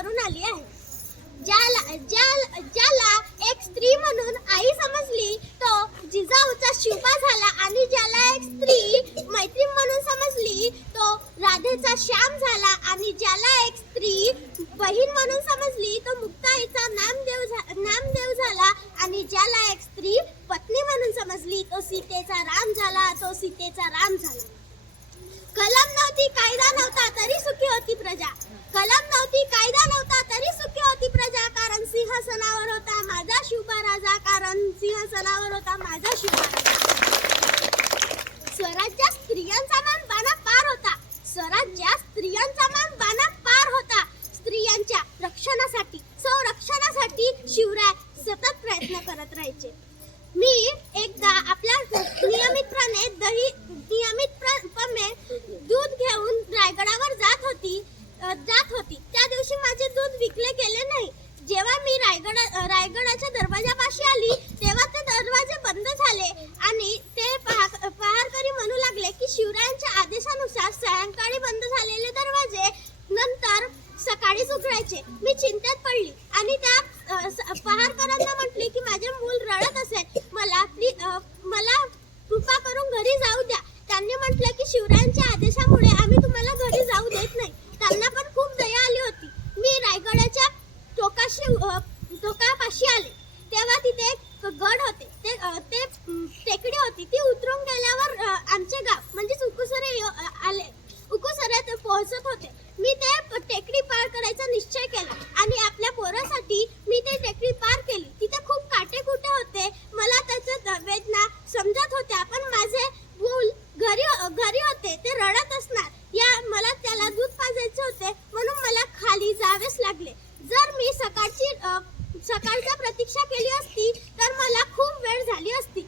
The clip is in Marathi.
करून आली आहे. ज्याला ज्या ज्याला एक स्त्री म्हणून आई समजली तो जिजाऊचा शिवबा झाला आणि ज्याला एक स्त्री मैत्रीण म्हणून समजली तो राधेचा श्याम झाला आणि ज्याला एक स्त्री बहीण म्हणून समजली तो मुक्ताईचा नामदेव झा- नामदेव झाला आणि ज्याला एक स्त्री पत्नी म्हणून समजली तो सीतेचा राम झाला तो सीतेचा राम झाला. कलम नव्हती कायदा नव्हता तरी सुखी होती प्रजा कलम नव्हती कायदा नव्हता तरी सुखी होती प्रजा कारण सिंहासनावर होता माझा शिवबा राजा कारण सिंहासनावर होता माझा शिवबा राजा स्त्रियांचा मान बाना पार होता. स्वराज्या स्त्रियांचा मान बाना पार होता. स्त्रियांच्या रक्षणासाठी संरक्षणासाठी शिवराय सतत प्रयत्न करत राहायचे. मी एकदा आपल्या नियमितपणे रायगड रायगडाच्या दरवाजापाशी आली तेव्हा ते दरवाजे बंद झाले आणि ते पहारकरी म्हणू लागले की शिवरायांच्या आदेशानुसार सायंकाळी बंद झालेले दरवाजे नंतर सकाळीच उघडायचे. मी चिंतेत पडली आणि त्या पहारकरांना म्हटले की माझे मूल रडत असेल मला मला कृपा करून घरी जाऊ द्या. त्यांनी म्हटलं की शिवरायांच्या आदेशामुळे आम्ही तुम्हाला घरी जाऊ देत नाही. त्यांना पण खूप दया आली होती. मी रायगडाच्या टोकाशी तो का पाशी आले. तेव्हा तिथे सकाळचा प्रतीक्षा केली असती तर मला खूप वेळ झाली असती.